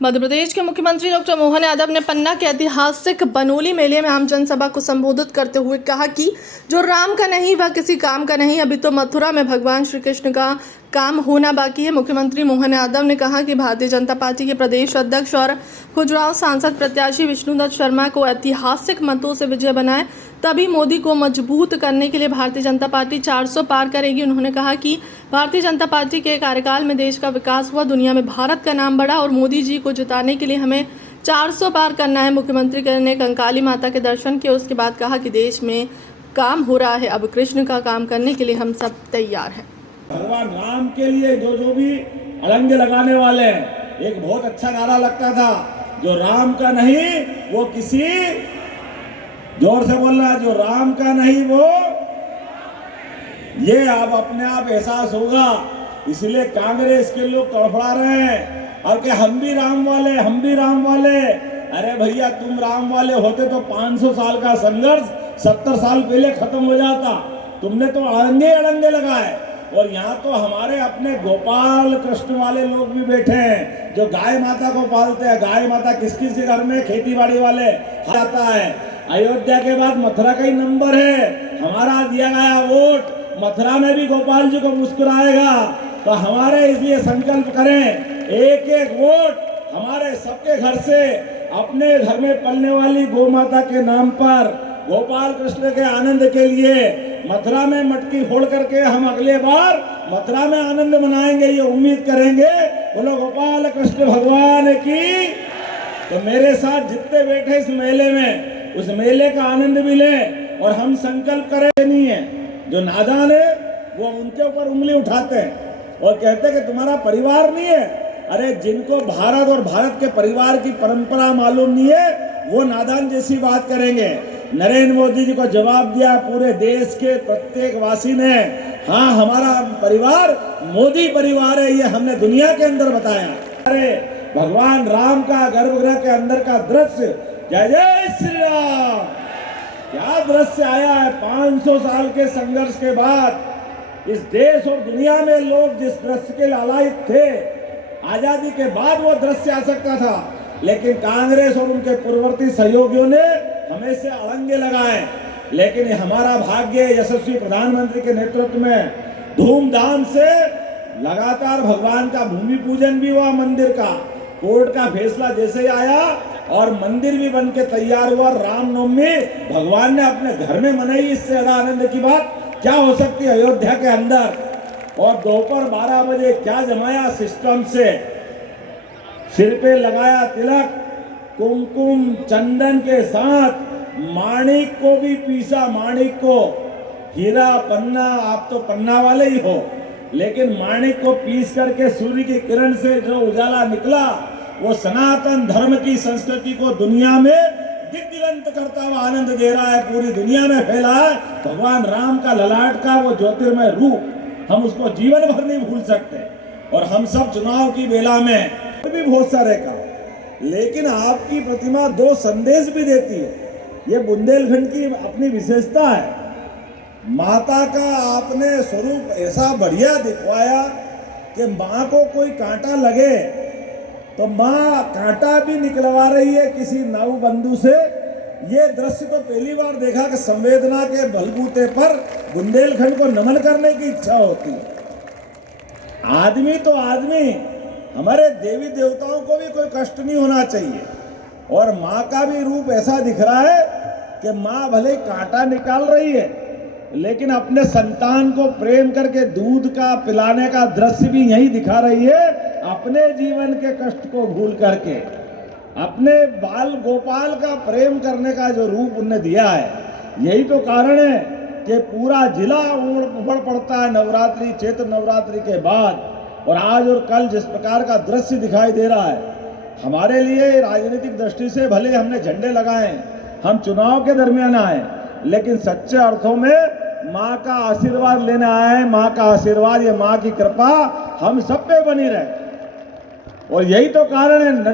मध्य प्रदेश के मुख्यमंत्री डॉक्टर मोहन यादव ने पन्ना के ऐतिहासिक बनोली मेले में आम जनसभा को संबोधित करते हुए कहा कि जो राम का नहीं वह किसी काम का नहीं। अभी तो मथुरा में भगवान श्री कृष्ण का काम होना बाकी है। मुख्यमंत्री मोहन यादव ने कहा कि भारतीय जनता पार्टी के प्रदेश अध्यक्ष और खजुराहो सांसद प्रत्याशी विष्णुदत्त शर्मा को ऐतिहासिक मतों से विजय बनाए, तभी मोदी को मजबूत करने के लिए भारतीय जनता पार्टी 400 पार करेगी। उन्होंने कहा कि भारतीय जनता पार्टी के कार्यकाल में देश का विकास हुआ, दुनिया में भारत का नाम बढ़ा और मोदी जी को जिताने के लिए हमें 400 पार करना है। मुख्यमंत्री ने कंकाली माता के दर्शन किए, उसके बाद कहा कि देश में काम हो रहा है, अब कृष्ण का काम करने के लिए हम सब तैयार हैं। भगवान राम के लिए जो भी अड़ंगे लगाने वाले हैं, एक बहुत अच्छा नारा लगता था, जो राम का नहीं वो किसी, जोर से बोलना, जो राम का नहीं वो, ये अब अपने आप एहसास होगा। इसलिए कांग्रेस के लोग तड़फड़ा रहे हैं और कि हम भी राम वाले, हम भी राम वाले। अरे भैया, तुम राम वाले होते तो 500 साल का संघर्ष 70 साल पहले खत्म हो जाता। तुमने तो अड़ंगे अड़ंगे लगाए। और यहाँ तो हमारे अपने गोपाल कृष्ण वाले लोग भी बैठे हैं, जो गाय माता को पालते हैं। गाय माता किस किस के घर में खेती बाड़ी वाले आता है। अयोध्या के बाद मथुरा का ही नंबर है। हमारा दिया गया वोट मथुरा में भी गोपाल जी को मुस्कुराएगा। तो हमारे इसलिए संकल्प करें, एक एक वोट हमारे सबके घर से अपने घर में पलने वाली गौ माता के नाम पर, गोपाल कृष्ण के आनंद के लिए मथुरा में मटकी फोड़ करके हम अगले बार मथुरा में आनंद मनाएंगे, ये उम्मीद करेंगे। बोलो गोपाल कृष्ण भगवान की। तो मेरे साथ जितने बैठे इस मेले में, उस मेले का आनंद भी लें और हम संकल्प करें। नहीं है जो नादान है वो उनके ऊपर उंगली उठाते हैं और कहते हैं कि तुम्हारा परिवार नहीं है। अरे जिनको भारत और भारत के परिवार की परंपरा मालूम नहीं है, वो नादान जैसी बात करेंगे। नरेंद्र मोदी जी को जवाब दिया पूरे देश के प्रत्येक वासी ने, हाँ हमारा परिवार मोदी परिवार है, ये हमने दुनिया के अंदर बताया। अरे भगवान राम का गर्भगृह के अंदर का दृश्य, जय जय श्री राम, क्या दृश्य आया है। 500 साल के संघर्ष के बाद इस देश और दुनिया में लोग जिस दृश्य के लालायित थे, आजादी के बाद वो दृश्य आ सकता था, लेकिन कांग्रेस और उनके पूर्ववर्ती सहयोगियों ने हमेशा अड़ंगे लगाए। लेकिन हमारा भाग्य, यशस्वी प्रधानमंत्री के नेतृत्व में धूमधाम से लगातार भगवान का भूमि पूजन भी हुआ, मंदिर का कोर्ट का फैसला जैसे ही आया और मंदिर भी बन के तैयार हुआ। रामनवमी भगवान ने अपने घर में मनाई, इससे ज्यादा आनंद की बात क्या हो सकती है अयोध्या के अंदर। और दोपहर 12 बजे क्या जमाया सिस्टम से, सिर पे लगाया तिलक, कुमकुम चंदन के साथ माणिक को भी पीसा। माणिक को, हीरा पन्ना, आप तो पन्ना वाले ही हो, लेकिन माणिक को पीस करके सूर्य की किरण से जो उजाला निकला, वो सनातन धर्म की संस्कृति को दुनिया में दिग्दिगंत करता हुआ आनंद दे रहा है, पूरी दुनिया में फैला है। भगवान राम का ललाट का वो ज्योतिर्मय रूप, हम उसको जीवन भर नहीं भूल सकते। और हम सब चुनाव की बेला में भी बहुत सारे काम, लेकिन आपकी प्रतिमा 2 संदेश भी देती है। ये बुंदेलखंड की अपनी विशेषता है। माता का आपने स्वरूप ऐसा बढ़िया दिखवाया कि माँ को कोई कांटा लगे तो माँ कांटा भी निकलवा रही है किसी नाव बंधु से। ये दृश्य तो पहली बार देखा कि संवेदना के बलबूते पर बुंदेलखंड को नमन करने की इच्छा होती है। आदमी तो आदमी, हमारे देवी देवताओं को भी कोई कष्ट नहीं होना चाहिए। और माँ का भी रूप ऐसा दिख रहा है कि माँ भले कांटा निकाल रही है, लेकिन अपने संतान को प्रेम करके दूध का पिलाने का दृश्य भी यही दिखा रही है, अपने जीवन के कष्ट को भूल करके। अपने बाल गोपाल का प्रेम करने का जो रूप उन्हें दिया है, यही तो कारण है कि पूरा जिला उमड़ पड़ता है नवरात्रि, चैत्र नवरात्रि के बाद। और आज और कल जिस प्रकार का दृश्य दिखाई दे रहा है, हमारे लिए राजनीतिक दृष्टि से भले हमने झंडे लगाए, हम चुनाव के दरमियान आए, लेकिन सच्चे अर्थों में माँ का आशीर्वाद लेने आए हैं। माँ का आशीर्वाद, ये माँ की कृपा हम सब पे बनी रहे। और यही तो कारण है